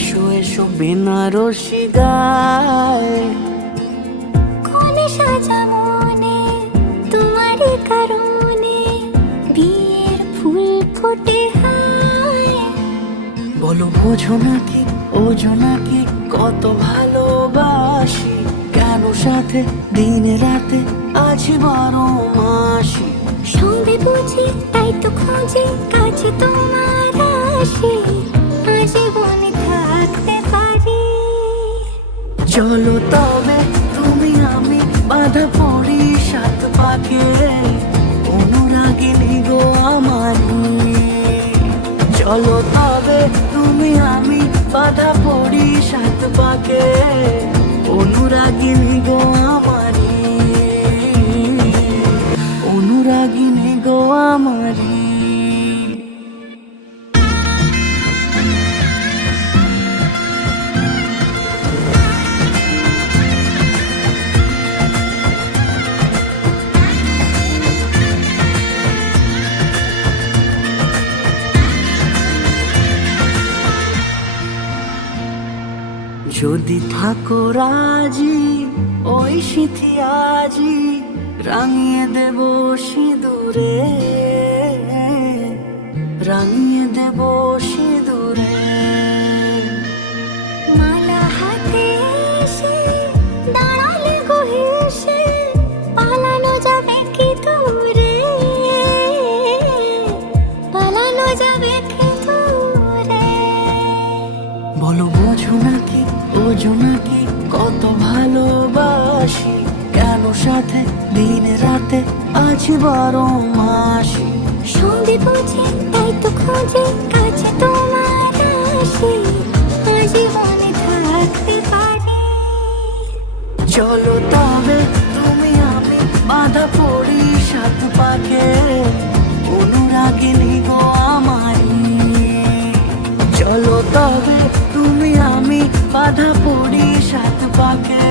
এসো এসো বেনারসি গায়ে, কোনে সাজা মনে তোমারই কারণে, বিয়ের ফুল ফোটে হায়। বলো বোঝো নাকি ওঝো নাকি কত ভালোবাসি, কেন সাথে দিনে রাতে আছি 12 মাসি। সঙ্গে বুঝি তাই তো খোঁজে, কাছে তোমার আসি, আজীবনে থাকতে পারি। চলো তবে তুমি আমি বাঁধা পড়ি সাত পাকে, অনুরাগিনী গো আমারি। চলো তবে তুমি আমি বাঁধা পড়ি সাত পাকে, অনুরাগিনী গো আমারি, অনুরাগিনী গো আমারি। যদি থাকো রাজি ওই সিথি আজি, রাঙিয়ে দেব সিঁদুরে, রাঙিয়ে দেব সিঁদুরে। মালা হাতে এসে দাঁড়ালে গো হেসে, পালানো যাবে কি দূরে, পালানো যাবে কি দূরে। বলো বোঝো নাকি ওঝো নাকি কত ভালোবাসি, কেন সাথে দিনে রাতে আছি 12 মাসি। সঙ্গে বুঝে তাই তো খোঁজে, কাছে তোমার আসি, আজীবনে থাকতে পারি। চলো তবে তুমি আমি বাঁধা পড়ি সাত পাকে, অনুরাগিনী গো আমারি। চলো তবে তুমি আমি বাঁধা পড়ি সাত পাকে,